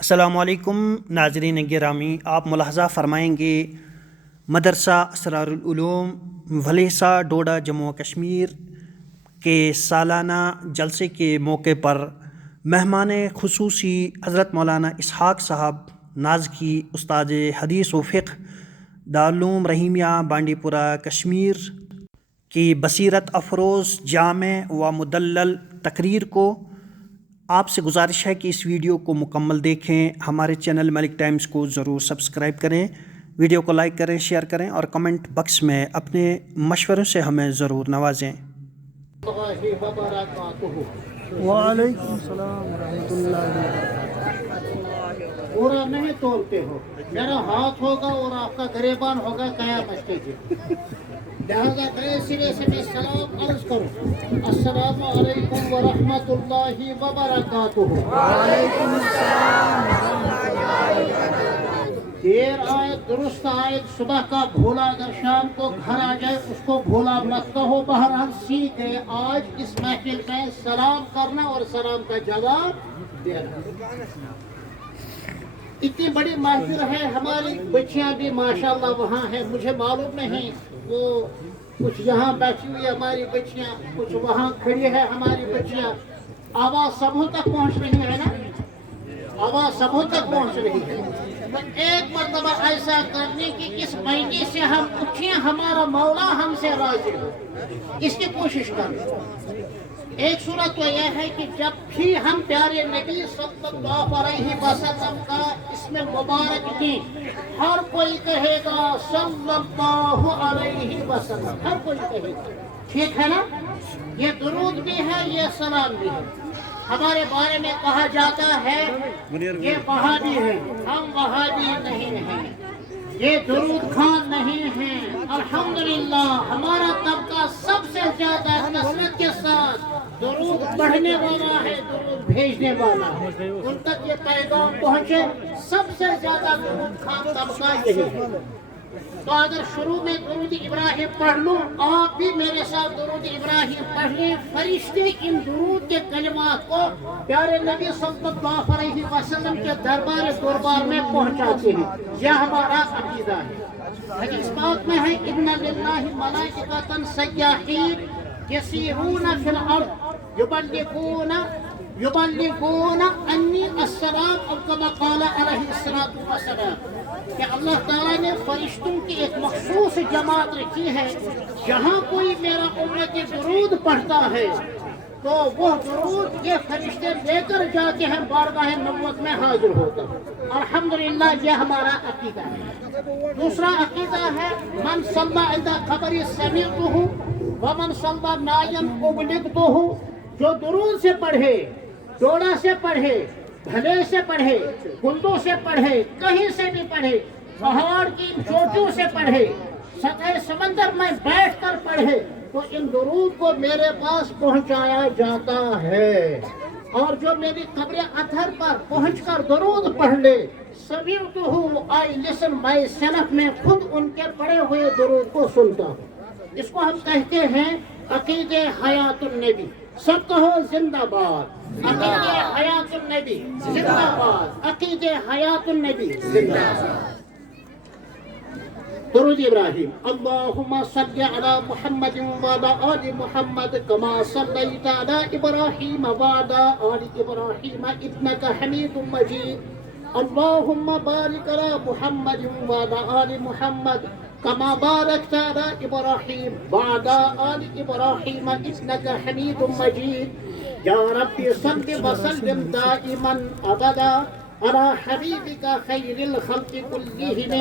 السلام علیکم ناظرین گرامی، آپ ملاحظہ فرمائیں گے مدرسہ اسرار العلوم ولیسا ڈوڈا جموں و کشمیر کے سالانہ جلسے کے موقع پر مہمان خصوصی حضرت مولانا اسحاق صاحب نازکی استاد حدیث و فقہ دارالعلوم رحیمیہ بانڈی پورہ کشمیر کی بصیرت افروز جامع و مدلل تقریر کو آپ سے گزارش ہے کہ اس ویڈیو کو مکمل دیکھیں۔ ہمارے چینل ملک ٹائمز کو ضرور سبسکرائب کریں، ویڈیو کو لائک کریں، شیئر کریں اور کمنٹ باکس میں اپنے مشوروں سے ہمیں ضرور نوازیں۔ وعلیکم السلام ورحمۃ اللہ وبرکاتہ۔ پورا نہیں تولتے ہو، میرا ہاتھ ہوگا اور آپ کا گریبان ہوگا قیامت کے دن، لہذا نئے سرے سے میں سلام عرض کروں۔ السلام علیکم ورحمۃ اللہ وبرکاتہ۔ وعلیکم السلام ورحمۃ اللہ وبرکاتہ۔ دیر آئے درست آئے، صبح کا بھولا اگر شام کو گھر آ جائے اس کو بھولا مت کہو، بہرحال سیکھ گئے آج اس محفل میں سلام کرنا اور سلام کا جواب دینا۔ اتنی بڑی محفل ہے، ہماری بچیاں بھی ماشاءاللہ وہاں ہیں، مجھے معلوم نہیں وہ کچھ یہاں بیٹھی ہوئی ہماری بچیاں، کچھ وہاں کھڑی ہے ہماری بچیاں۔ آواز سبوں تک پہنچ رہی ہے نا، آواز سبوں تک پہنچ رہی ہے۔ تو ایک مرتبہ ایسا کرنے کی اس مہینے سے ہم اٹھیں، ہمارا مولا ہم سے راضی ہو، اس کی کوشش کریں۔ ایک صورت تو یہ ہے کہ جب بھی ہم پیارے نبی صلی اللہ علیہ وسلم کا اسم مبارک دیں، ہر کوئی کہے گا صلی اللہ علیہ وسلم، ہر کوئی کہے گا، ٹھیک ہے نا؟ یہ درود بھی ہے، یہ سلام بھی ہے۔ ہمارے بارے میں کہا جاتا ہے یہ وہابی ہے، ہم وہابی نہیں ہیں، یہ درود خان نہیں ہیں۔ الحمدللہ ہمارا طبقہ سب سے زیادہ کثرت کے ساتھ درود پڑھنے والا ہے، درود بھیجنے والا ہے، ان تک یہ پیغام پہنچے۔ سب سے زیادہ درود خان طبقہ یہی ہے۔ تو اگر شروع میں درود ابراہیم پڑھ لوں، آپ بھی میرے ساتھ درود ابراہیم پڑھ لیں۔ فرشتے ان درود کے کلمات کو پیارے نبی صلی اللہ علیہ وسلم کے دربار میں پہنچاتے ہیں، یہ ہمارا عقیدہ ہے۔ حدیث پاک میں ہے ان للہ ملائکۃ سیاحین یسیرون فی الارض یبلغون انی السلام، او کما قال علیہ الصلوۃ والسلام، کہ اللہ تعالیٰ نے فرشتوں کی ایک مخصوص جماعت رکھی ہے، جہاں کوئی میرا امت درود پڑھتا ہے تو وہ درود یہ فرشتے لے کر جاتے ہیں بارگاہ نبوت میں حاضر ہوتا ہے۔ الحمدللہ یہ ہمارا عقیدہ ہے۔ دوسرا عقیدہ ہے من صلی عند قبر سمعتہ ومن صلی نائم ابلغتہ، جو درود سے پڑھے، ڈوڑا سے پڑھے، بھلے سے پڑھے، گندوں سے پڑھے، کہیں سے بھی پڑھے، پہاڑ کی چوٹیوں سے پڑھے، سطح سمندر میں بیٹھ کر پڑھے، تو ان درود کو میرے پاس پہنچایا جاتا ہے۔ اور جو میری قبر اطہر پر پہنچ کر درود پڑھ لے، سمعتہ آئی لسن مائی سیلف، میں خود ان کے پڑھے ہوئے درود کو سنتا ہوں۔ اس کو ہم کہتے ہیں عقید حیات النبی۔ سب کہو زندہ باد، عقید حیات النبی زندہ باد، عقید حیات النبی زندہ باد۔ درود ابراہیم۔ اللہم صلی علی محمد وعلی آل محمد کما صلیت علی ابراہیم وعلی آل ابراہیم انک حمید مجید۔ اللہم بارک علی محمد وعلی آل محمد کما بارکت علی ابراہیم وعلی آل ابراہیم انک حمید مجید۔ یا رب صل وسلم دائما ابدا علی حبیبک خیر الخلق کلہم،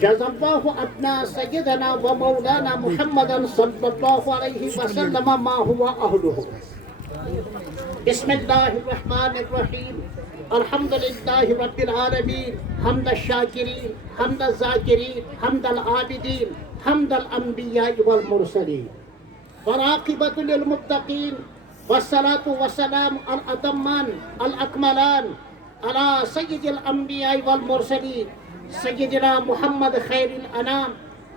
جزا اللہ عنا سیدنا و مولانا محمدا صلی اللہ علیہ وسلم ما هو اہلہ۔ بسم اللہ الرحمن الرحیم۔ الحمد للہ رب العالمین، حمد الشاکرین، حمد الذاکرین، حمد العابدین، حمد الانبیاء والمرسلین، والعاقبۃ للمتقین، والصلاة والسلام الاتمان الاکملان علی سید الانبیاء والمرسلین سیدنا محمد خیر الانام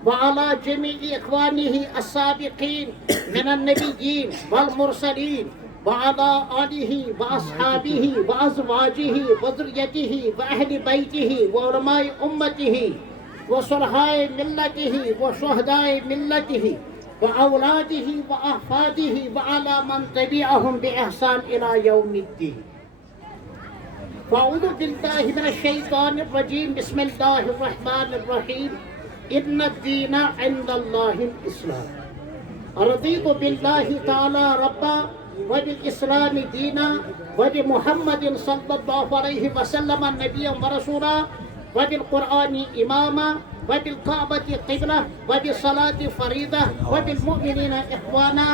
وعلی جمیع اخوانہ السابقین من النبیین والمرسلین وعلى آله وأصحابه وأزواجه وذريته وأهل بيته وعلماء أمته وصلحاء ملته وشهداء ملته وأولاده وأحفاده وعلى من تبعهم بإحسان إلى يوم الدين. فأعوذ بالله من الشيطان الرجيم. بسم الله الرحمن الرحيم. إن الدين عند الله الإسلام. رضيت بالله تعالى ربا وبالإسلام دينا وبمحمد صلى الله عليه وسلم نبيا ورسولا وبالقرآن إماما وبالكعبة قبلة وبالصلاة فريضة وبالمؤمنين إخوانا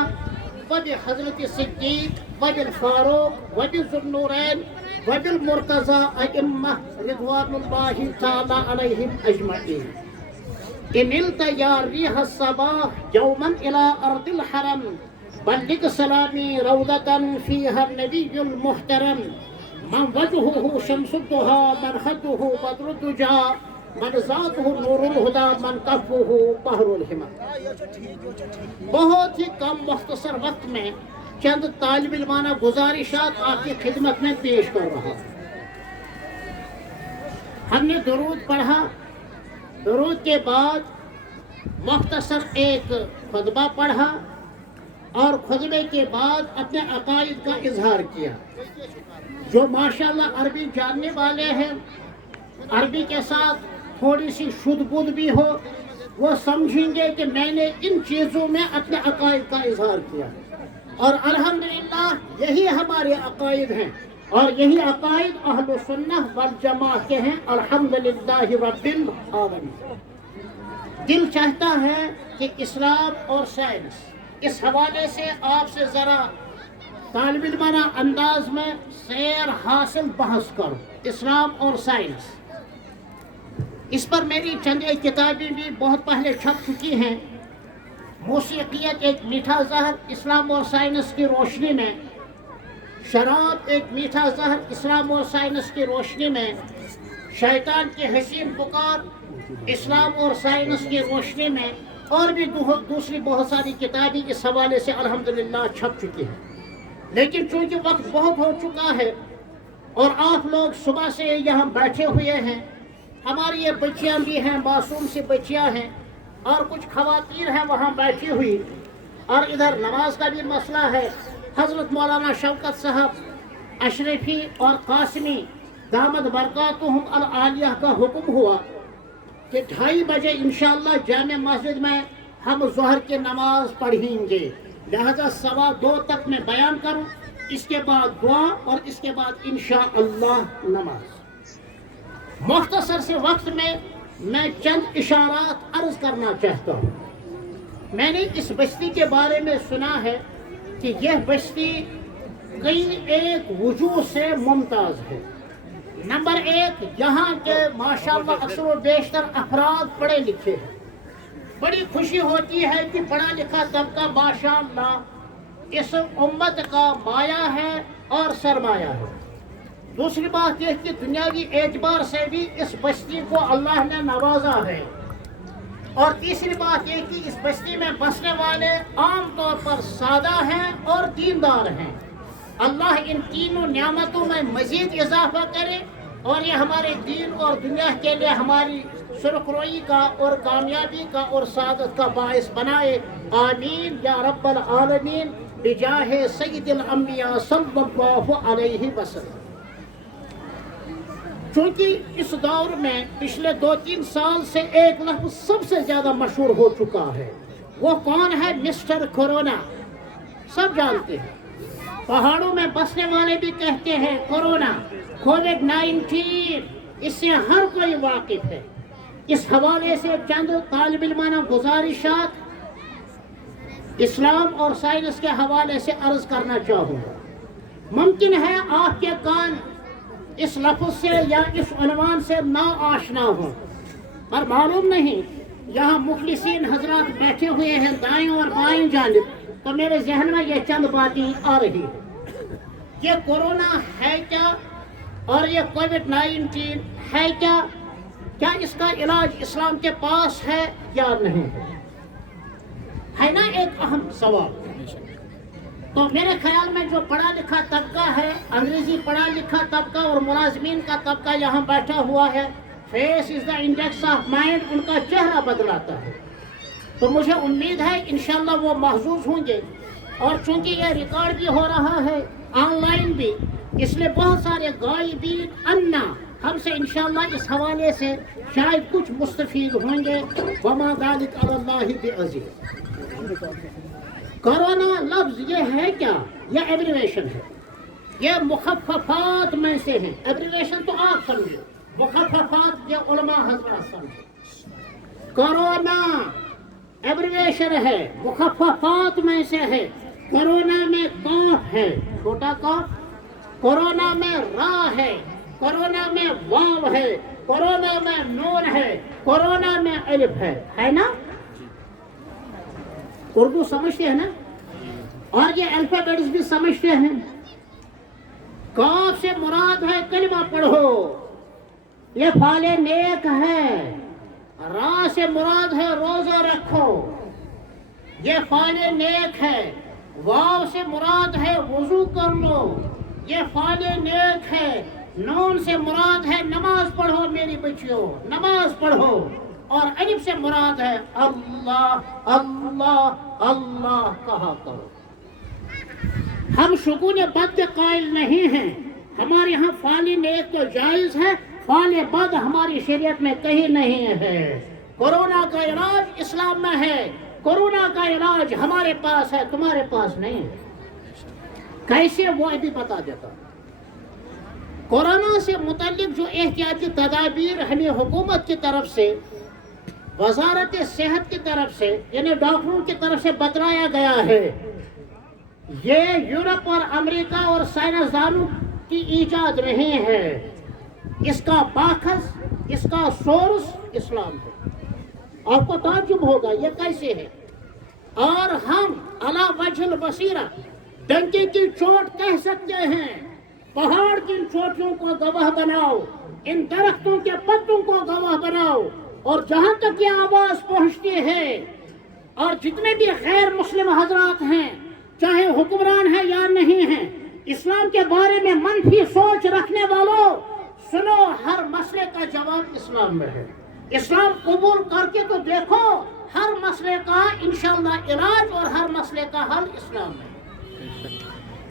وبحضرة الصديق وبالفاروق وبذو النورين وبالمرتضى أئمة رضوان الله تعالى عليهم أجمعين. إن التيا ريح الصباح يوما إلى أرض الحرم بلغ سلامي روضة فيها النبي المحترم من وجهه شمس الضحى من خده بدر الدجى من ذاته نور الهدى من كفه بحر الحمى. بہت ہی کم مختصر وقت میں چند طالب علمانہ گزارشات آپ کی خدمت میں پیش کر رہا. ہم نے درود پڑھا، درود کے بعد مختصر ایک خطبہ پڑھا اور خطبے کے بعد اپنے عقائد کا اظہار کیا. جو ماشاءاللہ عربی جاننے والے ہیں، عربی کے ساتھ تھوڑی سی شد بدھ بھی ہو، وہ سمجھیں گے کہ میں نے ان چیزوں میں اپنے عقائد کا اظہار کیا. اور الحمدللہ یہی ہمارے عقائد ہیں اور یہی عقائد اہل سنہ والجماعہ کے ہیں. الحمدللہ رب العالمین. دل چاہتا ہے کہ اسلام اور سائنس اس حوالے سے آپ سے ذرا طالب علمانہ انداز میں سیر حاصل بحث کرو. اسلام اور سائنس، اس پر میری چند ایک کتابیں بھی بہت پہلے چھپ چکی ہیں. موسیقیت ایک میٹھا زہر اسلام اور سائنس کی روشنی میں، شراب ایک میٹھا زہر اسلام اور سائنس کی روشنی میں، شیطان کی حسین پکار اسلام اور سائنس کی روشنی میں، اور بھی دوسری بہت ساری کتابیں اس حوالے سے الحمدللہ چھپ چکی ہیں. لیکن چونکہ وقت بہت ہو چکا ہے اور آپ لوگ صبح سے یہاں بیٹھے ہوئے ہیں، ہماری یہ بچیاں بھی ہیں، معصوم سی بچیاں ہیں اور کچھ خواتین ہیں وہاں بیٹھی ہوئی، اور ادھر نماز کا بھی مسئلہ ہے. حضرت مولانا شوکت صاحب اشرفی اور قاسمی دامت برکاتہم العالیہ کا حکم ہوا کہ 2:30 بجے انشاءاللہ جامع مسجد میں ہم ظہر کی نماز پڑھیں گے. لہذا 2:15 تک میں بیان کروں، اس کے بعد دعا اور اس کے بعد انشاءاللہ نماز. مختصر سے وقت میں چند اشارات عرض کرنا چاہتا ہوں. میں نے اس بستی کے بارے میں سنا ہے کہ یہ بستی کئی ایک وجوہ سے ممتاز ہے. نمبر 1، یہاں کے ماشاءاللہ اکثر و بیشتر افراد پڑھے لکھے ہیں. بڑی خوشی ہوتی ہے کہ پڑھا لکھا طبقہ ماشاءاللہ اس امت کا مایہ ہے اور سرمایہ ہے. دوسری بات یہ کہ دنیاوی اعتبار سے بھی اس بستی کو اللہ نے نوازا ہے. اور تیسری بات یہ کہ اس بستی میں بسنے والے عام طور پر سادہ ہیں اور دیندار ہیں. اللہ ان تینوں نعمتوں میں مزید اضافہ کرے اور یہ ہمارے دین اور دنیا کے لیے ہماری سرخروئی کا اور کامیابی کا اور سعادت کا باعث بنائے. آمین یا رب العالمین بجاہ سید الانبیاء صلی اللہ علیہ وسلم. چونکہ اس دور میں پچھلے 2-3 سال سے ایک لفظ سب سے زیادہ مشہور ہو چکا ہے. وہ کون ہے؟ Mister corona. سب جانتے ہیں، پہاڑوں میں بسنے والے بھی کہتے ہیں کورونا، کووڈ-19، اس سے ہر کوئی واقف ہے. اس حوالے سے چند طالب علمانہ گزارشات اسلام اور سائنس کے حوالے سے عرض کرنا چاہوں گا. ممکن ہے آپ کے کان اس لفظ سے یا اس عنوان سے نا آشنا ہوں، پر معلوم نہیں، یہاں مخلصین حضرات بیٹھے ہوئے ہیں دائیں اور بائیں جانب، تو میرے ذہن میں یہ چند باتیں آ رہی ہیں. یہ کورونا ہے کیا اور یہ کووڈ-19 ہے کیا؟ کیا اس کا علاج اسلام کے پاس ہے یا نہیں ہے نا؟ ایک اہم سوال. تو میرے خیال میں جو پڑھا لکھا طبقہ ہے، انگریزی پڑھا لکھا طبقہ اور ملازمین کا طبقہ یہاں بیٹھا ہوا ہے، face is the index of mind, ان کا چہرہ بدلاتا ہے. تو مجھے امید ہے انشاءاللہ وہ محظوظ ہوں گے. اور چونکہ یہ ریکارڈ بھی ہو رہا ہے آن لائن بھی، اس لیے بہت سارے غائبین انا ہم سے انشاءاللہ اس حوالے سے شاید کچھ مستفید ہوں گے. وما ذلک علی اللہ بعزیز. کورونا لفظ یہ ہے کیا؟ یہ ایبریویشن ہے، یہ مخففات میں سے ہے. ایبریویشن تو آپ سمجھے، مخففات یہ علماء حضرات سمجھے. کورونا ایبریویشن ہے، مخففات میں سے ہے. کورونا میں قاف ہے، چھوٹا قاف. کورونا میں را ہے، کورونا میں واو ہے، کورونا میں نون ہے، کورونا میں الف ہے نا؟ اردو سمجھتے ہیں نا؟ اور یہ الفابیٹس بھی سمجھتے ہیں. قاف سے مراد ہے کلمہ پڑھو، یہ فعل نیک ہے. را سے مراد ہے روزہ رکھو، یہ فعل نیک ہے. واو سے مراد ہے وضو کر لو، یہ فعل نیک ہے. نون سے مراد ہے نماز پڑھو میری بچیوں، نماز پڑھو. اور الف سے مراد ہے اللہ اللہ اللہ کہا کرو. ہم شگون بد کے قائل نہیں ہیں. ہمارے یہاں فعل نیک تو جائز ہے، فعل بد ہماری شریعت میں کہیں نہیں ہے. کورونا کا علاج اسلام میں ہے، کورونا کا علاج ہمارے پاس ہے، تمہارے پاس نہیں ہے. کیسے وہ ابھی بتا دیتا. کورونا سے متعلق جو احتیاطی تدابیر ہمیں حکومت کی طرف سے، وزارت صحت کی طرف سے، یعنی ڈاکٹروں کی طرف سے بتلایا گیا ہے، یہ یورپ اور امریکہ اور سائنسدانوں کی ایجاد نہیں ہے. اس کا باخذ، اس کا سورس اسلام ہے. آپ کو تعجب ہوگا یہ کیسے ہے. اور ہم علی وجہ البصیرہ ڈنکے کی چوٹ کہہ سکتے ہیں. پہاڑ کی ان چوٹیوں کو گواہ بناؤ، ان درختوں کے پتوں کو گواہ بناؤ. اور جہاں تک یہ آواز پہنچتی ہے، اور جتنے بھی غیر مسلم حضرات ہیں، چاہے حکمران ہیں یا نہیں ہیں، اسلام کے بارے میں منفی سوچ رکھنے والوں، سنو، ہر مسئلے کا جواب اسلام میں ہے. اسلام قبول کر کے تو دیکھو، ہر مسئلے کا انشاءاللہ علاج اور ہر مسئلے کا حل اسلام میں.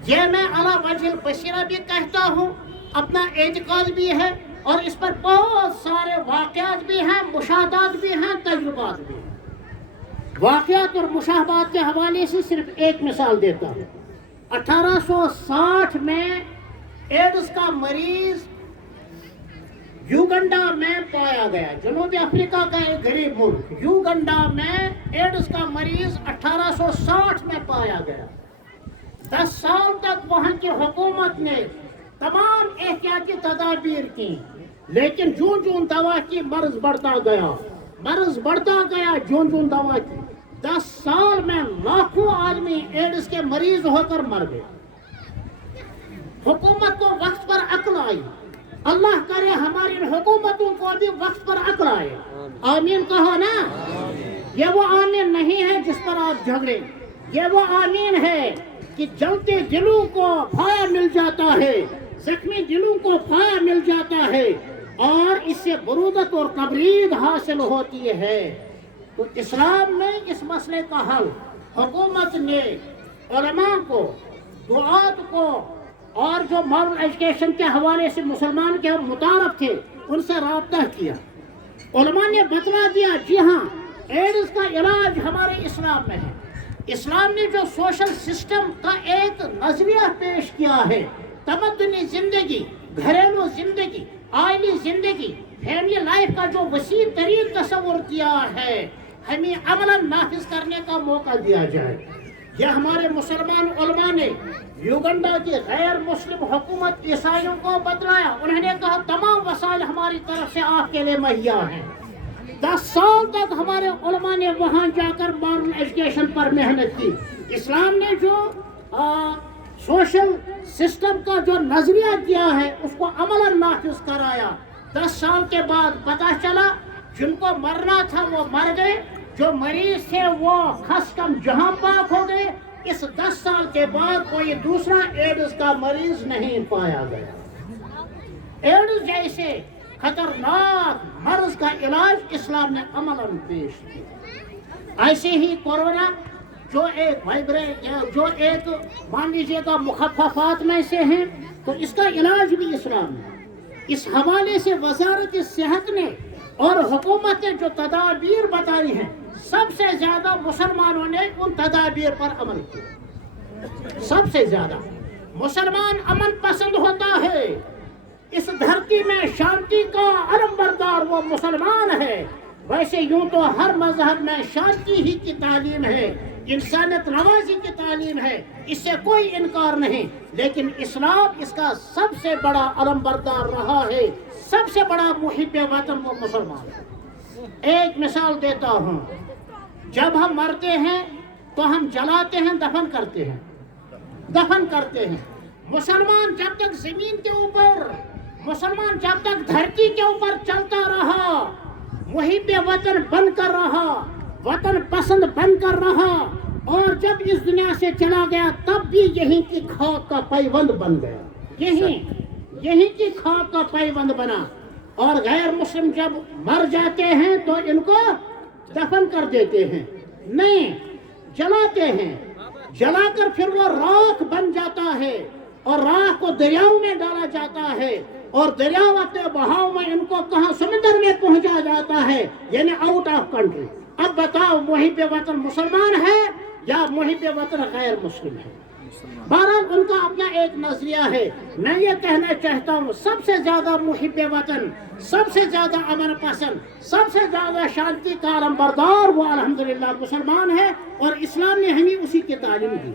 یہ میں علی وجہ البصیرہ بھی کہتا ہوں، اپنا اعتقاد بھی ہے، اور اس پر بہت سارے واقعات بھی ہیں، مشاہدات بھی ہیں، تجربات بھی ہیں. واقعات اور مشاہدات کے حوالے سے صرف ایک مثال دیتا ہوں. 1860 میں ایڈز کا مریض یوگنڈا میں پایا گیا. جنوبی افریقہ کا ایک غریب ملک یوگنڈا میں ایڈز کا مریض 1860 میں پایا گیا. 10 سال تک وہاں کی حکومت نے تمام احتیاطی تدابیر کی، لیکن جون جون دوا کی، مرض بڑھتا گیا، مرض بڑھتا گیا، جون جون دوا کی. 10 سال میں لاکھوں آدمی ایڈز کے مریض ہو کر مر گئے. حکومت کو وقت پر عقل آئی. اللہ کرے ہماری حکومتوں کو بھی وقت پر عقل آئے. آمین کہو نا. یہ وہ آمین نہیں ہے جس پر آپ جھگڑے، یہ وہ آمین ہے کہ جلتے دلوں کو پھایا مل جاتا ہے، زخمی دلوں کو پھایا مل جاتا ہے، اور اس سے برودت اور تبرید حاصل ہوتی ہے. تو اسلام میں اس مسئلے کا حل، حکومت نے علماء کو، دعات کو، اور جو مارل ایجوکیشن کے حوالے سے مسلمان کے متعارف تھے ان سے رابطہ کیا. علماء نے بتلا دیا جی ہاں ایڈز کا علاج ہمارے اسلام میں ہے. اسلام نے جو سوشل سسٹم کا ایک نظریہ پیش کیا ہے، تمدنی زندگی، گھریلو زندگی، آئلی زندگی، فیملی لائف کا جو وسیع ترین تصور کیا ہے، ہمیں عملاً نافذ کرنے کا موقع دیا جائے. یہ ہمارے مسلمان علماء نے یوگنڈا کی غیر مسلم حکومت عیسائیوں کو بتلایا. انہوں نے کہا تمام وسائل ہماری طرف سے آپ کے لیے مہیا ہیں. 10 سال تک ہمارے علماء نے وہاں جا کر مارل ایجوکیشن پر محنت کی. اسلام نے جو سوشل سسٹم کا جو نظریہ کیا ہے اس کو عملاً نافذ کرایا. 10 سال کے بعد پتہ چلا جن کو مرنا تھا وہ مر گئے، جو مریض تھے وہ خس کم جہاں پاک ہو گئے، اس 10 سال کے بعد کوئی دوسرا ایڈز کا مریض نہیں پایا گیا۔ ایڈز جیسے خطرناک مرض کا علاج اسلام نے عملاً پیش کیا۔ ایسے ہی کورونا جو ایک جو ایک مان لیجیے گا مخففات میں سے ہیں، تو اس کا علاج بھی اسلام ہے۔ اس حوالے سے وزارت صحت نے اور حکومت نے جو تدابیر بتائی ہیں، سب سے زیادہ مسلمانوں نے ان تدابیر پر عمل کیا۔ سب سے زیادہ مسلمان امن پسند ہوتا ہے، اس دھرتی میں شانتی کا علم بردار وہ مسلمان ہے۔ ویسے یوں تو ہر مذہب میں شانتی ہی کی تعلیم ہے، انسانیت نوازی کی تعلیم ہے، اس سے کوئی انکار نہیں، لیکن اسلام اس کا سب سے بڑا علم بردار رہا ہے، سب سے بڑا محب وطن وہ مسلمان ہے۔ ایک مثال دیتا ہوں، جب ہم مرتے ہیں تو ہم جلاتے ہیں، دفن کرتے ہیں۔ مسلمان جب تک زمین کے اوپر، مسلمان جب تک دھرتی کے اوپر چلتا رہا، محب وطن بن کر رہا، وطن پسند بن کر رہا، اور جب اس دنیا سے چلا گیا تب بھی یہیں کی خاک کا پیوند بن گیا، یہیں کی خاک کا پیوند بنا۔ اور غیر مسلم جب مر جاتے ہیں تو ان کو دفن کر دیتے ہیں، نہیں، جلاتے ہیں، جلا کر پھر وہ راکھ بن جاتا ہے، اور راکھ کو دریاؤں میں ڈالا جاتا ہے، اور دریاؤں اپنے بہاؤ میں ان کو کہاں سمندر میں پہنچا جاتا ہے، یعنی آؤٹ آف کنٹری۔ اب بتاؤ محب وطن مسلمان ہے یا محب وطن غیر مسلم ہے؟ بہرحال ان کا اپنا ایک نظریہ ہے۔ میں یہ کہنا چاہتا ہوں، سب سے زیادہ محب وطن، سب سے زیادہ امن پسند، سب سے زیادہ شانتی کا علم بردار وہ الحمدللہ مسلمان ہے، اور اسلام نے ہمیں اسی کی تعلیم دی۔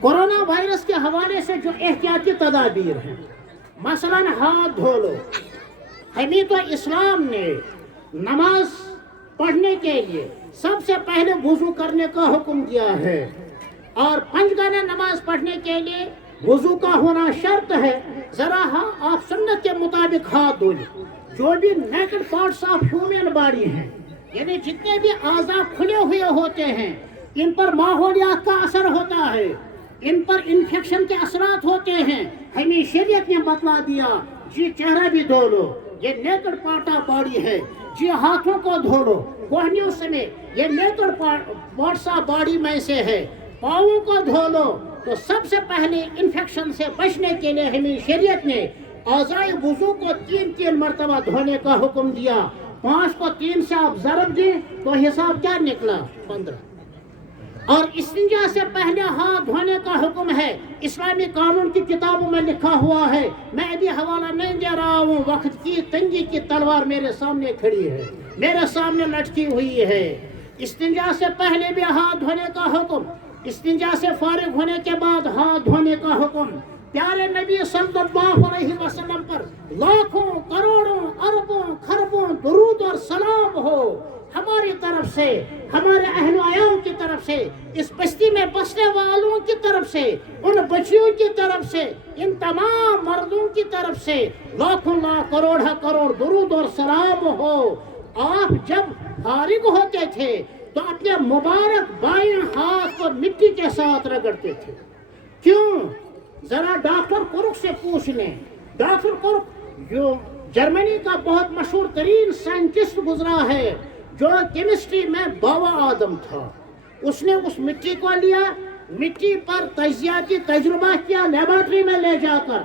کورونا وائرس کے حوالے سے جو احتیاطی تدابیر ہیں، مثلاً ہاتھ دھو لو۔ ہمیں تو اسلام نے نماز پڑھنے کے لیے سب سے پہلے وضو کرنے کا حکم دیا ہے، اور 5 گانا نماز پڑھنے کے لیے وضو کا ہونا شرط ہے۔ ذرا آپ سنت کے مطابق ہاتھ دھو لیں۔ جو بھی naked parts of human body ہیں، یعنی جتنے بھی اعضاء کھلے ہوئے ہوتے ہیں، ان پر ماحولیات کا اثر ہوتا ہے، ان پر انفیکشن کے اثرات ہوتے ہیں۔ ہمیں شریعت نے بتلا دیا، جی چہرہ بھی دھو لو، یہ نیکڈ پارٹ آف باڈی ہے، جی ہاتھوں کو دھو لو، کوہنیوں سمیت، یہ نیکڈ پارٹس آف باڈی میں سے ہے، پاؤں کو دھو لو۔ تو سب سے پہلے انفیکشن سے بچنے کے لیے ہمیں شریعت نے اعضائے وضو کو 3 مرتبہ دھونے کا حکم دیا۔ 5 کو 3 سے آپ ضرب دیں تو حساب کیا نکلا؟ 15۔ اور استنجا سے پہلے ہاتھ دھونے کا حکم ہے، اسلامی قانون کی کتابوں میں لکھا ہوا ہے۔ میں ابھی حوالہ نہیں دے رہا ہوں، وقت کی تنگی کی تلوار میرے سامنے کھڑی ہے، میرے سامنے لٹکی ہوئی ہے۔ استنجا سے پہلے بھی ہاتھ دھونے کا حکم، استنجا سے فارغ ہونے کے بعد ہاتھ دھونے کا حکم۔ پیارے نبی صلی اللہ علیہ وسلم پر لاکھوں کروڑوں اربوں خربوں درود اور سلام ہو، ہماری طرف سے، ہمارے اہل و عیال کی طرف سے، اس بستی میں بسنے والوں کی طرف سے، ان بچیوں کی طرف سے، ان تمام مردوں کی طرف سے لاکھوں لاکھ کروڑ درود اور سلام ہو۔ آپ جب فارغ ہوتے تھے تو اپنے مبارک بائیں ہاتھ کو مٹی کے ساتھ رگڑتے تھے۔ کیوں؟ ذرا ڈاکٹر کرک سے پوچھ لیں۔ ڈاکٹر کرک جو جرمنی کا بہت مشہور ترین سائنٹسٹ گزرا ہے، جو کیمسٹری میں باوا آدم تھا، اس نے اس مٹی کو لیا، مٹی پر تجزیاتی تجربہ کیا لیبارٹری میں لے جا کر۔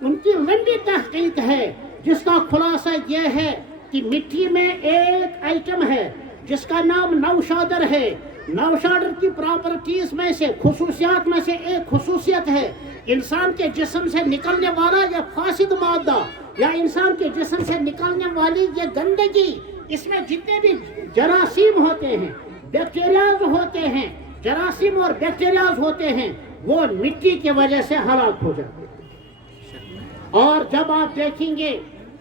ان کی لمبی تحقیق ہے جس کا خلاصہ یہ ہے کہ مٹی میں ایک آئٹم ہے جس کا نام نوشادر ہے۔ نوشادر کی پراپرٹیز میں سے، خصوصیات میں سے ایک خصوصیت ہے، انسان کے جسم سے نکلنے والا یہ فاسد مادہ یا انسان کے جسم سے نکلنے والی یہ گندگی، اس میں جتنے بھی جراثیم ہوتے ہیں، بیکٹیریاز ہوتے ہیں، جراثیم اور بیکٹیریاز ہوتے ہیں، وہ مٹی کی وجہ سے ہلاک ہو جاتے ہیں۔ اور جب آپ دیکھیں گے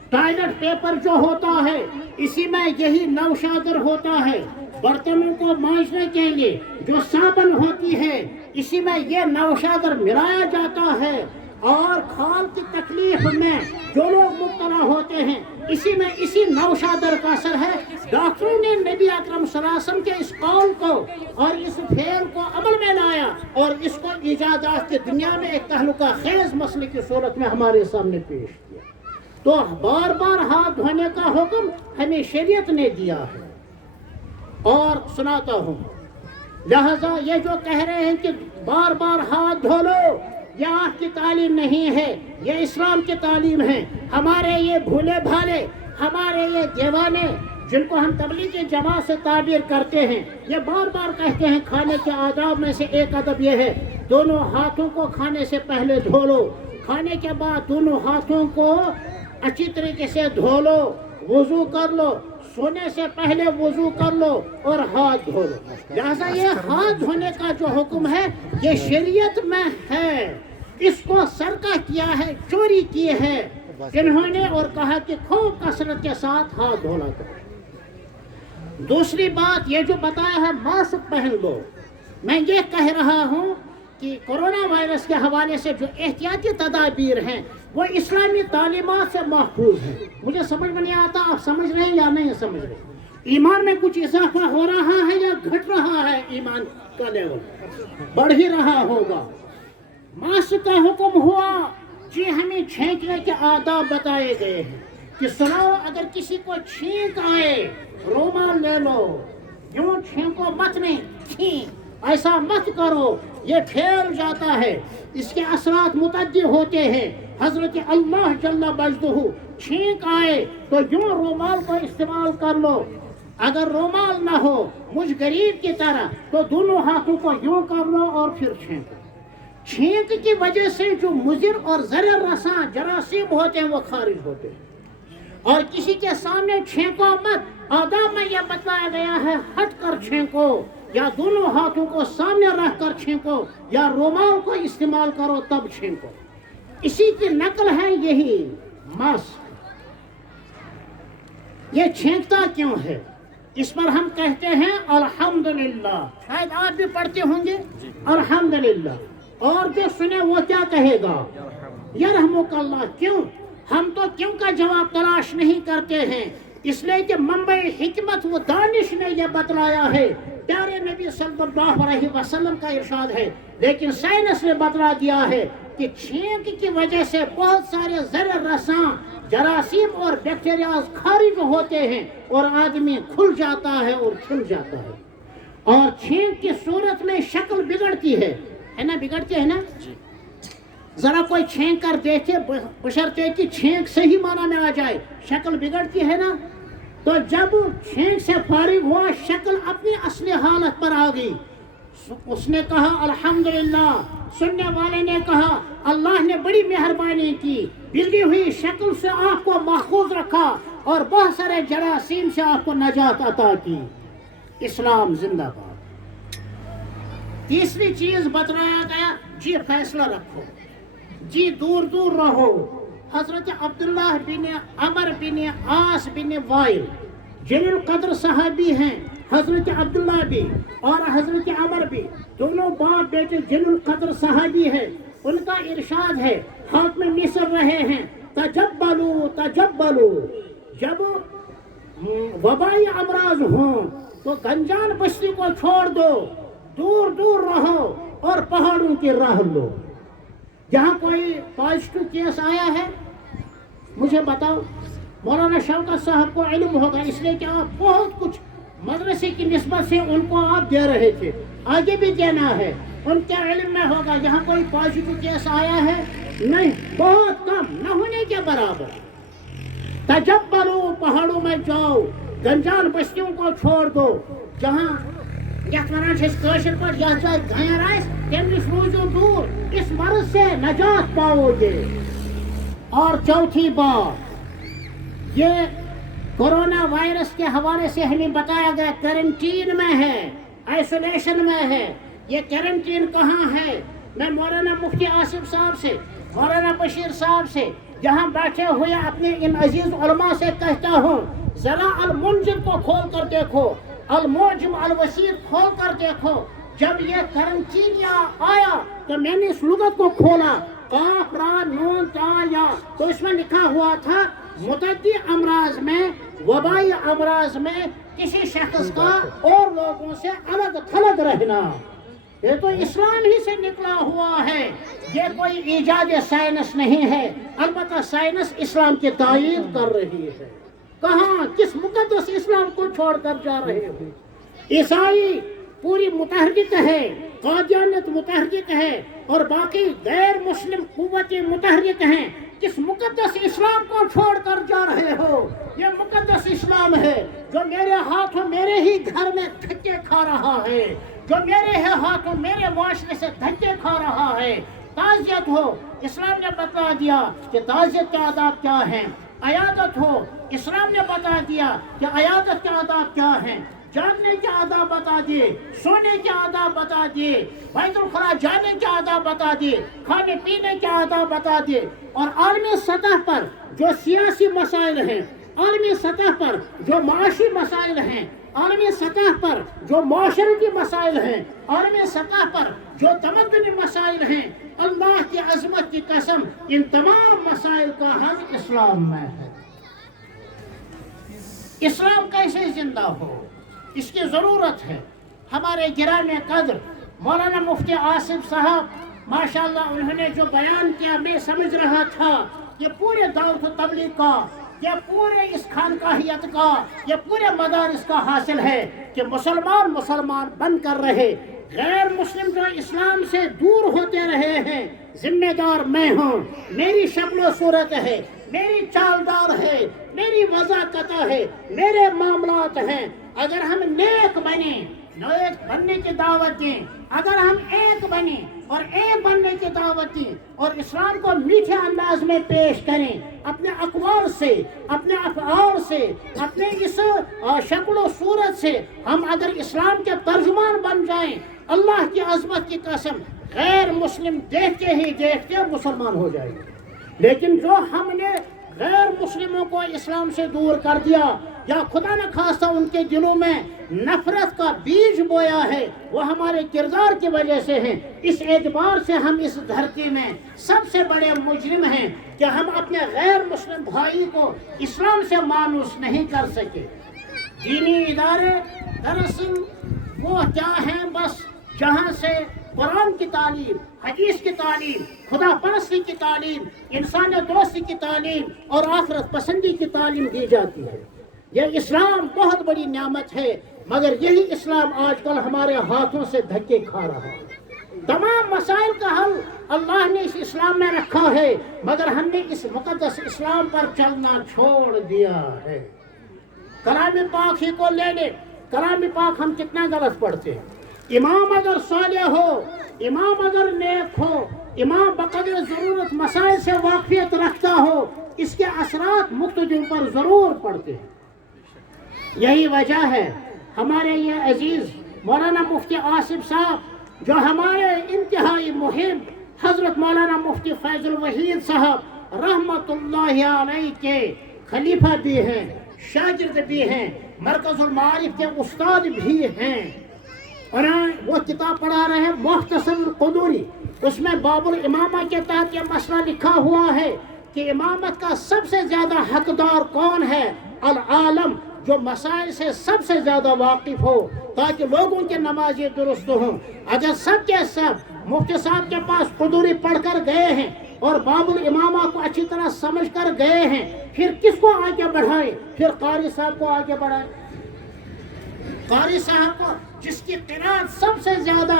ٹوائلٹ پیپر جو ہوتا ہے، اسی میں یہی نوشادر ہوتا ہے۔ برتنوں کو مانجنے کے لیے جو صابن ہوتی ہے، اسی میں یہ نوشادر ملایا جاتا ہے۔ اور کھال کی تکلیف میں جو لوگ مبتلا ہوتے ہیں، اسی نوشادر کا اثر ہے۔ ڈاکٹروں نے نبی اکرم صلی اللہ علیہ وسلم کے اس قول کو اور اس فعل کو عمل میں لایا اور اس کو ایجادات کی دنیا میں ایک تہلکہ خیز مسئلے کی صورت میں ہمارے سامنے پیش کیا۔ تو بار بار ہاتھ دھونے کا حکم ہمیں شریعت نے دیا ہے، اور سناتا ہوں، لہذا یہ جو کہہ رہے ہیں کہ بار بار ہاتھ دھو لو، یہ آپ کی تعلیم نہیں ہے، یہ اسلام کی تعلیم ہے۔ ہمارے یہ بھولے بھالے، ہمارے یہ دیوانے جن کو ہم تبلیغی جماعت سے تعبیر کرتے ہیں، یہ بار بار کہتے ہیں کھانے کے آداب میں سے ایک ادب یہ ہے دونوں ہاتھوں کو کھانے سے پہلے دھو لو، کھانے کے بعد دونوں ہاتھوں کو اچھی طریقے سے دھو لو، وضو کر لو، سونے سے پہلے وضو کر لو اور ہاتھ دھو لو۔ لہذا یہ ہاتھ دھونے کا جو حکم ہے یہ شریعت میں ہے، اس کو سرقہ کیا ہے، چوری کی ہے انہوں نے، اور کہا کہ خوب کثرت کے ساتھ ہاتھ دھونا کرو۔ دوسری بات یہ جو بتایا ہے ماسک پہن لو، میں یہ کہہ رہا ہوں کہ کورونا وائرس کے حوالے سے جو احتیاطی تدابیر ہیں وہ اسلامی تعلیمات سے محفوظ ہیں۔ مجھے سمجھ میں نہیں آتا آپ سمجھ رہے ہیں یا نہیں سمجھ رہے؟ ایمان میں کچھ اضافہ ہو رہا ہے یا گھٹ رہا ہے؟ ایمان کا لیول بڑھ ہی رہا ہوگا۔ ماسک کا حکم ہوا، جی ہمیں چھینکنے کے آداب بتائے گئے ہیں کہ سنو، اگر کسی کو چھینک آئے رومال لے لو، یوں چھینکو مت، نہیں چھینک ایسا مت کرو، یہ پھیل جاتا ہے، اس کے اثرات متعدی ہوتے ہیں۔ حضرت اللہ جل مجدہ چھینک آئے تو یوں رومال کو استعمال کر لو، اگر رومال نہ ہو مجھ غریب کی طرح تو دونوں ہاتھوں کو یوں کر لو اور پھر چھینکو۔ چھینک کی وجہ سے جو مضر اور ضرر رساں جراثیم ہوتے ہیں وہ خارج ہوتے ہیں، اور کسی کے سامنے چھینکو مت۔ آداب میں یہ بتایا گیا ہے ہٹ کر چھینکو، یا دونوں ہاتھوں کو سامنے رکھ کر چھینکو، یا رومال کو استعمال کرو تب چھینکو۔ اسی کی نقل ہے یہی ماسک۔ یہ چھینکتا کیوں ہے؟ اس پر ہم کہتے ہیں الحمدللہ، شاید آپ بھی پڑھتے ہوں گے الحمدللہ، اور جو سنے وہ کیا کہے گا؟ یرحمک اللہ۔ کیوں؟ ہم تو کیوں کا جواب تلاش نہیں کرتے ہیں، اس لیے کہ منبع حکمت و دانش نے یہ بتلایا ہے، پیارے نبی صلی اللہ علیہ وسلم کا ارشاد ہے، لیکن سائنس نے بتلا دیا ہے کہ چھینک کی وجہ سے بہت سارے ضرر رساں جراثیم اور بیکٹیریاز خارج ہوتے ہیں اور آدمی کھل جاتا ہے اور کھل جاتا ہے۔ اور چھینک کی صورت میں شکل بگڑتی ہے نا، بگڑتی ہے نا؟ ذرا کوئی چھینک کر دیکھے، بشرطے کہ چھینک صحیح معنی میں آ جائے، شکل بگڑتی ہے نا۔ تو جب چھینک سے فارغ ہوا، شکل اپنی اصلی حالت پر آ گئی، اس نے کہا الحمدللہ، سننے والے نے کہا اللہ نے بڑی مہربانی کی، بگڑی ہوئی شکل سے آپ کو محفوظ رکھا اور بہت سارے جراثیم سے آپ کو نجات عطا کی۔ اسلام زندہ باد۔ تیسری چیز بتلایا گیا، جی فیصلہ رکھو، جی دور دور رہو۔ حضرت عبداللہ بن عمر بن عاص بن وائل جلیل القدر صحابی ہیں، حضرت عبداللہ بھی اور حضرت عمر بھی، دونوں باپ بیٹے جلیل القدر صحابی ہیں۔ ان کا ارشاد ہے، ہاتھ میں مصر رہے ہیں، تجبلو تجبلو، جب وبائی امراض ہوں تو گنجان بستی کو چھوڑ دو، دور دور رہو اور پہاڑوں کی راہ لو۔ جہاں کوئی پازیٹو کیس آیا ہے مجھے بتاؤ، مولانا شوکت صاحب کو علم ہوگا، اس لیے کہ آپ بہت کچھ مدرسے کی نسبت سے ان کو آپ دے رہے تھے، آگے بھی دینا ہے، ان کے علم میں ہوگا یہاں کوئی پازیٹو کیس آیا ہے؟ نہیں، بہت کم، نہ ہونے کے برابر۔ تجبلو، پہاڑوں میں جاؤ، گنجان بستیوں کو چھوڑ دو، جہاں یتھ ونان چھِ کٲشِر پٲٹھۍ یتھ جایہِ گھیر آسہِ تمہِ نِش روٗزِو دوٗر، اس مرض سے نجات پاؤ گے۔ اور چوتھی بات، یہ کورونا وائرس کے حوالے سے ہمیں بتایا گیا کرنٹین میں ہے، آئسولیشن میں ہے۔ یہ کرنٹین کہاں ہے؟ میں مولانا مفتی آصف صاحب سے، مولانا بشیر صاحب سے، یہاں بیٹھے ہوئے اپنے ان عزیز علماء سے کہتا ہوں، ذرا المنجم کو کھول کر دیکھو، المعجم الوسیط کھول کر دیکھو۔ جب یہ کرنٹین آیا تو میں نے اس لغت کو کھولا، قاف را نون تا یا، تو اس میں لکھا ہوا تھا متعدی امراض میں، وبائی امراض میں کسی شخص کا اور لوگوں سے الگ تھلگ رہنا، یہ تو اسلام ہی سے نکلا ہوا ہے، یہ کوئی ایجاد سائنس نہیں ہے، البتہ سائنس اسلام کی تائید کر رہی ہے۔ کہاں کس مقدس اسلام کو چھوڑ کر جا رہے ہو؟ عیسائی پوری متحرک ہے، قادیانیت متحرک ہے، اور باقی غیر مسلم قوتیں متحرک ہیں، کس مقدس اسلام کو چھوڑ کر جا رہے ہو؟ یہ مقدس اسلام ہے جو میرے ہاتھوں میرے ہی گھر میں دھکے کھا رہا ہے، جو میرے ہی ہاتھوں میرے معاشرے سے دھکے کھا رہا ہے۔ تعزیت ہو، اسلام نے بتا دیا کہ تعزیت کے آداب کیا ہیں۔ عیادت ہو، اسلام نے بتا دیا کہ عیادت کے آداب کیا ہیں۔ جاگنے کے آداب بتا دیے، سونے کے آداب بتا دیے، بیت الخلا جانے کے آداب بتا دیے، کھانے پینے کے آداب بتا دیے، اور عالمی سطح پر جو سیاسی مسائل ہیں، عالمی سطح پر جو معاشی مسائل ہیں، عالمی سطح پر جو معاشرتی مسائل ہیں، عالمی سطح پر جو تمدنی مسائل ہیں، اللہ کی عظمت کی قسم ان تمام مسائل کا حل اسلام میں ہے۔ اسلام کیسے زندہ ہو، اس کی ضرورت ہے۔ ہمارے گرامی قدر مولانا مفتی آصف صاحب ماشاءاللہ، انہوں نے جو بیان کیا، میں سمجھ رہا تھا یہ پورے دعوت و تبلیغ کا، یہ پورے اس خانقاہیت کا، یہ پورے مدارس کا حاصل ہے کہ مسلمان بن کر رہے، غیر مسلم جو اسلام سے دور ہوتے رہے ہیں، ذمہ دار میں ہوں، میری شکل و صورت ہے، میری چالدار ہے، میری وضاحت ہے، میرے معاملات ہیں۔ اگر ہم نیک بنے، نیک بننے کی دعوت دیں، اگر ہم ایک بنے اور ایک بننے کی دعوت دیں، اور اسلام کو میٹھے انداز میں پیش کریں، اپنے اقوال سے، اپنے افعال سے، اپنے اس شکل و صورت سے ہم اگر اسلام کے ترجمان بن جائیں، اللہ کی عظمت کی قسم غیر مسلم دیکھتے ہی دیکھتے مسلمان ہو جائے گے۔ لیکن جو ہم نے غیر مسلموں کو اسلام سے دور کر دیا، یا خدا نہ خواستہ ان کے دلوں میں نفرت کا بیج بویا ہے، وہ ہمارے کردار کی وجہ سے ہیں۔ اس اعتبار سے ہم اس دھرتی میں سب سے بڑے مجرم ہیں کہ ہم اپنے غیر مسلم بھائی کو اسلام سے مانوس نہیں کر سکے۔ دینی ادارے دراصل وہ کیا ہیں، بس جہاں سے قرآن کی تعلیم، حدیث کی تعلیم، خدا پرستی کی تعلیم، انسان دوستی کی تعلیم اور آخرت پسندی کی تعلیم دی جاتی ہے۔ یہ اسلام بہت بڑی نعمت ہے، مگر یہی اسلام آج کل ہمارے ہاتھوں سے دھکے کھا رہا ہے۔ تمام مسائل کا حل اللہ نے اس اسلام میں رکھا ہے، مگر ہم نے اس مقدس اسلام پر چلنا چھوڑ دیا ہے۔ کلام پاک ہی کو لے لے، کلام پاک ہم کتنا غلط پڑھتے ہیں۔ امام اگر صالح ہو، امام اگر نیک ہو، امام بقدر ضرورت مسائل سے واقفیت رکھتا ہو، اس کے اثرات مقتدیوں پر ضرور پڑتے ہیں۔ یہی وجہ ہے ہمارے یہ عزیز مولانا مفتی آصف صاحب، جو ہمارے انتہائی محب حضرت مولانا مفتی فیض الوحید صاحب رحمت اللہ علیہ کے خلیفہ بھی ہیں، شاگرد بھی ہیں، مرکز المعارف کے استاد بھی ہیں، اور وہ کتاب پڑھا رہے ہیں مختصر القدوری، اس میں باب الامامہ کے تحت یہ مسئلہ لکھا ہوا ہے کہ امامت کا سب سے زیادہ حقدار کون ہے؟ العالم، جو مسائل سے سب سے زیادہ واقف ہو، تاکہ لوگوں کے نمازیں درست ہوں۔ اگر سب کے سب مفتی صاحب کے پاس قدوری پڑھ کر گئے ہیں اور باب الامامہ کو اچھی طرح سمجھ کر گئے ہیں، پھر کس کو آگے بڑھائیں؟ پھر قاری صاحب کو آگے بڑھائیں۔ قاری صاحب کو جس کی قرات سب سے زیادہ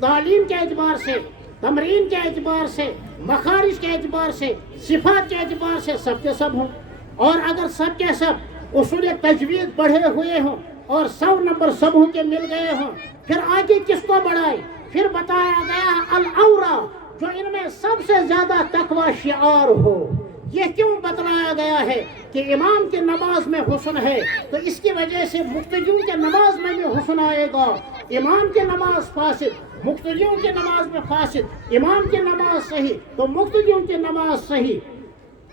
تعلیم کے اعتبار سے، تمرین کے اعتبار سے، مخارج کے اعتبار سے، صفات کے اعتبار سے سب کے سب ہوں، اور اگر سب کے سب اصول تجوید پڑھے ہوئے ہوں اور 100 نمبر سبوں کے مل گئے ہوں، پھر آگے کس کو بڑھائے؟ پھر بتایا گیا الاورا، جو ان میں سب سے زیادہ تقوی شعار ہو۔ یہ کیوں بتلایا گیا ہے کہ امام کی نماز میں حسن ہے، تو اس کی وجہ سے مقتدیوں کی نماز میں بھی حسن آئے گا۔ امام کی نماز فاسد، مقتدیوں کی نماز میں فاسد، امام کی نماز صحیح تو مقتدیوں کی نماز صحیح۔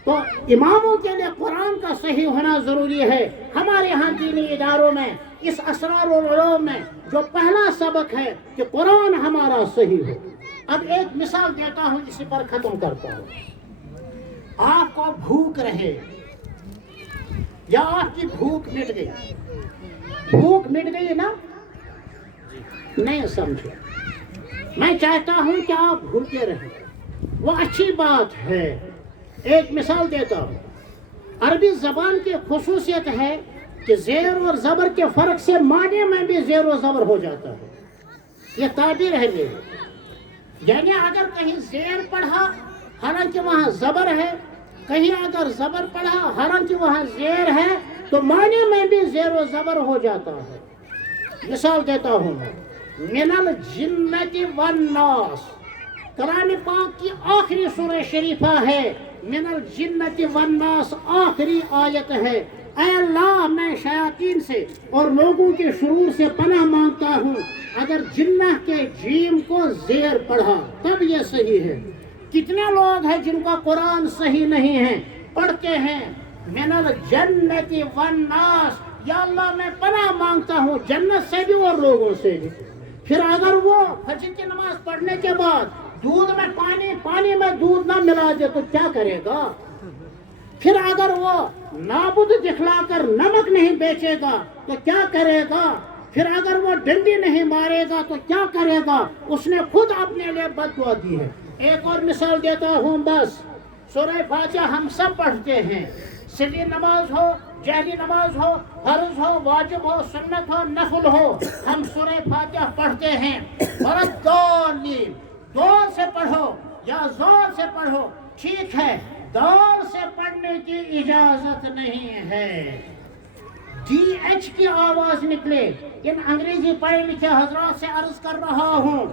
تو اماموں کے لیے قرآن کا صحیح ہونا ضروری ہے۔ ہمارے ہاں دینی اداروں میں اس اسرار العلوم میں جو پہلا سبق ہے کہ قرآن ہمارا صحیح ہو۔ اب ایک مثال دیتا ہوں, اسی پر ختم کرتا ہوں. آپ کو بھوک رہے یا آپ کی بھوک مٹ گئی, بھوک مٹ گئی نا, نہیں سمجھے, میں چاہتا ہوں کہ آپ بھوکے رہیں, وہ اچھی بات ہے. ایک مثال دیتا ہوں, عربی زبان کی خصوصیت ہے کہ زیر اور زبر کے فرق سے معنی میں بھی زیر و زبر ہو جاتا ہے. یہ تعبیر ہے میری, یعنی اگر کہیں زیر پڑھا حالانکہ وہاں زبر ہے, کہیں اگر زبر پڑھا حالانکہ وہاں زیر ہے, تو معنی میں بھی زیر و زبر ہو جاتا ہے. مثال دیتا ہوں میں, من الجنت والناس, قرآن پاک کی آخری سورہ شریفہ ہے, من الجنت والناس آخری آیت ہے. اے اللہ, میں شیاطین سے اور لوگوں کے شرور سے پناہ مانگتا ہوں. اگر جنہ کے جیم کو زیر پڑھا تب یہ صحیح ہے. کتنے لوگ ہیں جن کا قرآن صحیح نہیں ہے, پڑھتے ہیں من الجنت والناس, یا اللہ میں پناہ مانگتا ہوں جنت سے بھی اور لوگوں سے بھی. پھر اگر وہ فجر کی نماز پڑھنے کے بعد دودھ میں پانی میں دودھ نہ ملا دے تو کیا کرے گا؟ پھر اگر وہ نابود دکھلا کر نمک نہیں بیچے گا تو کیا کرے گا؟ پھر اگر وہ ڈنڈی نہیں مارے گا تو کیا کرے گا؟ اس نے خود اپنے لیے بد دعا دی ہے. ایک اور مثال دیتا ہوں بس. سورہ فاتحہ ہم سب پڑھتے ہیں, سری نماز ہو, جہری نماز ہو, فرض ہو, واجب ہو, سنت ہو, نفل ہو, ہم سورہ فاتحہ پڑھتے ہیں. وَلَضَّالِّينَ, دال سے پڑھو یا زور سے پڑھو, ٹھیک ہے, دال سے پڑھنے کی اجازت نہیں ہے. ڈی ایچ کی آواز نکلے. ان انگریزی پڑھے لکھے حضرات سے عرض کر رہا ہوں,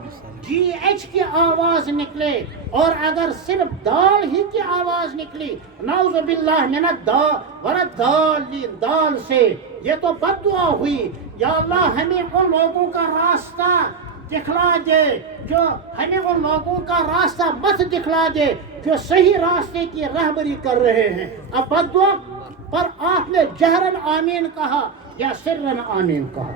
ڈی ایچ کی آواز نکلے اور اگر صرف دال ہی کی آواز نکلی, نعوذ باللہ من الضالین, دال سے, یہ تو بد دعا ہوئی. یا اللہ ہمیں ان لوگوں کا راستہ دکھلا دے, جو ہمیں ان لوگوں کا راستہ مت دکھلا دے جو صحیح راستے کی رہبری کر رہے ہیں. اب بد دعا پر آپ نے جہرن آمین کہا یا سرن آمین کہا.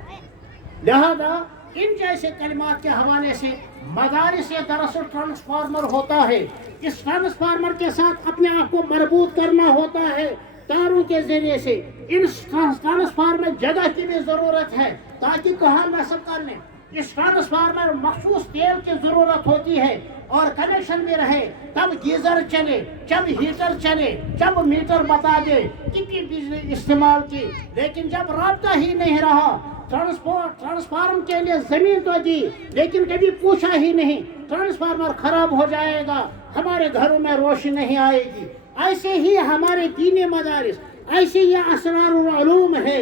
لہذا ان جیسے کلمات کے حوالے سے مدارس یا دراصل ٹرانسفارمر ہوتا ہے. اس ٹرانسفارمر کے ساتھ اپنے آپ کو مربوط کرنا ہوتا ہے تاروں کے ذریعے سے. ان ٹرانسفارمر میں جگہ کی بھی ضرورت ہے تاکہ کہاں نصب کر لیں. اس ٹرانسفارمر مخصوص تیل کی ضرورت ہوتی ہے اور کنیکشن بھی رہے, تب گیزر چلے, جب ہیٹر چلے, جب میٹر بتا دے کتنی بجلی استعمال کی. لیکن جب رابطہ ہی نہیں رہا, ٹرانسفارم کے لیے زمین تو دی لیکن کبھی پوچھا ہی نہیں, ٹرانسفارمر خراب ہو جائے گا, ہمارے گھروں میں روشنی نہیں آئے گی. ایسے ہی ہمارے دینی مدارس, ایسے ہی اسرار العلوم ہے.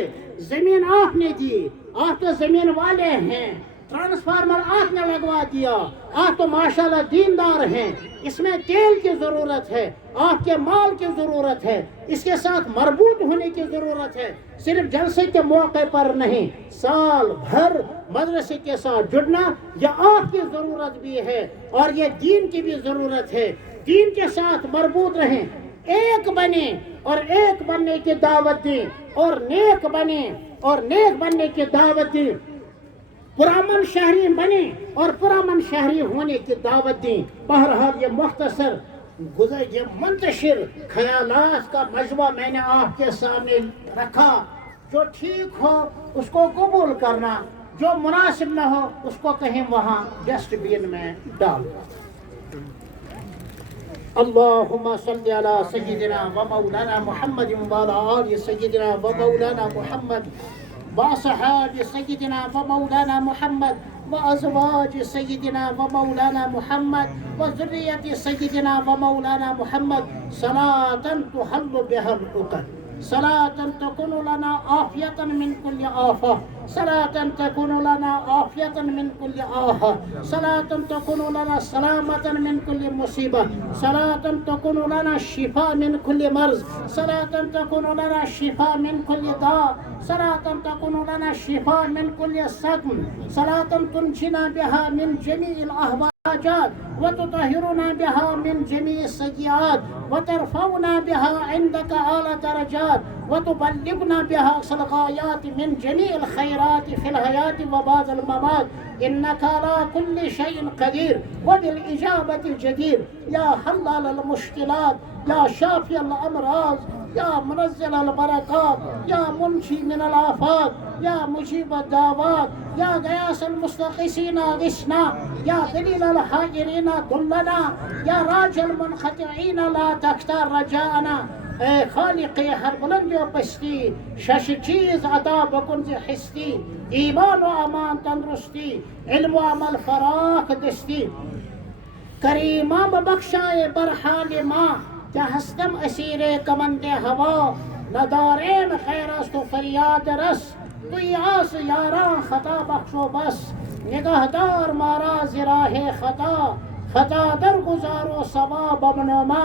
زمین آپ نے دی, آپ تو زمین والے ہیں, ٹرانسفارمر آپ نے لگوا دیا, آپ تو ماشاءاللہ دیندار ہیں. اس میں تیل کی ضرورت ہے, آپ کے مال کی ضرورت ہے, اس کے ساتھ مربوط ہونے کی ضرورت ہے. صرف جلسے کے موقع پر نہیں, سال بھر مدرسے کے ساتھ جڑنا یہ آپ کی ضرورت بھی ہے اور یہ دین کی بھی ضرورت ہے. دین کے ساتھ مربوط رہیں, ایک بنے اور ایک بننے کی دعوت دیں, اور نیک بنے اور نیک بننے کی دعوت دیں. پرامن شہری بنے اور پرامن شہری ہونے کی دعوت دیں. بہرحال یہ مختصر یہ منتشر خیالات کا مجموعہ میں نے آپ کے سامنے رکھا. جو ٹھیک ہو اس کو قبول کرنا, جو مناسب نہ ہو اس کو کہیں وہاں ڈسٹ بین میں ڈالنا. اللهم صل على سيدنا ومولانا محمد وعلى آل سيدنا ومولانا محمد وأصحاب سيدنا ومولانا محمد وأزواج سيدنا ومولانا محمد وذرية سيدنا ومولانا محمد صلاة تحل بها العقد, صلاة تكون لنا عافية من كل آفة, صلاة تكون لنا عافية من كل آفة, صلاة تكون لنا سلامة من كل مصيبة, صلاة تكون لنا شفاء من كل مرض, صلاة تكون لنا شفاء من كل داء, صلاة تكون لنا شفاء من كل سقم, صلاة تنجينا بها من جميع الأهوال. الحاجات وتطهرنا بها من جميع السيئات وترفعنا بها عندك أعلى درجات وتبلغنا بها أقصى الغايات من جميع الخيرات في الحياة وبعد الممات إنك على كل شيء قدير وبالإجابة جدير يا حلال المشكلات يا شافي الأمراض يا منزل البركات يا منشي من الآفات يا مجيب الدعوات يا غياث المستغيثين غثنا يا دليل الحائرين دلنا يا راجي المنقطعين لا تختار رجاءنا اے خالق ہر بلند و پستی شش چیز عطا بکن ز حستی ایمان و امان تندرستی علم و عمل فراخ دستی کریمہ ببخشائے برحال ماں کیا ہستم اسیر کمند ہوا ندارین خیر است و فریاد رس توی آس یاران خطا بخشو بس نگہدار مارا زراہ خطا در گزار و ثواب بمنما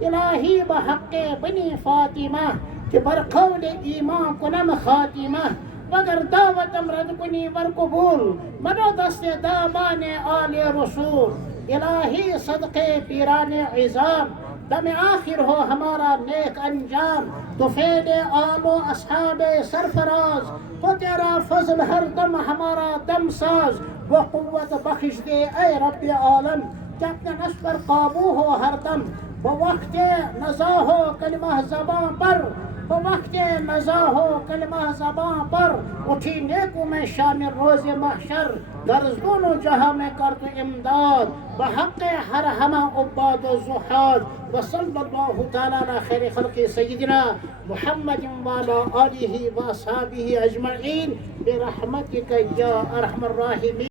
الہی بحق بنی فاطمہ کہ بر قول ایمان کنم خاتمہ وگر دعوتم رد کنی ور قبول منو دست دامان آل رسول الہی صدقے پیران عظام دم آخر ہو ہمارا نیک انجام تو فیل آل و اصحاب سرفراز تو تیرا فضل ہر دم ہمارا دم ساز وہ قوت بخش دے اے رب عالم کہ اپنے نفس پر قابو ہو ہر دم بوقت نزا ہو کلمہ زباں پر بوقت نزا ہو کلمہ زباں پر اٹھی نیکوں میں شامل روز محشر غرض دونوں جہاں میں کر تو امداد بحق ہر ہمہ عباد و زحاد وصلی اللہ تعالی علی خیر خلق سیدنا محمد وعلی آلہ و اصحابہ اجمعین برحمتک یا ارحم الراحمین.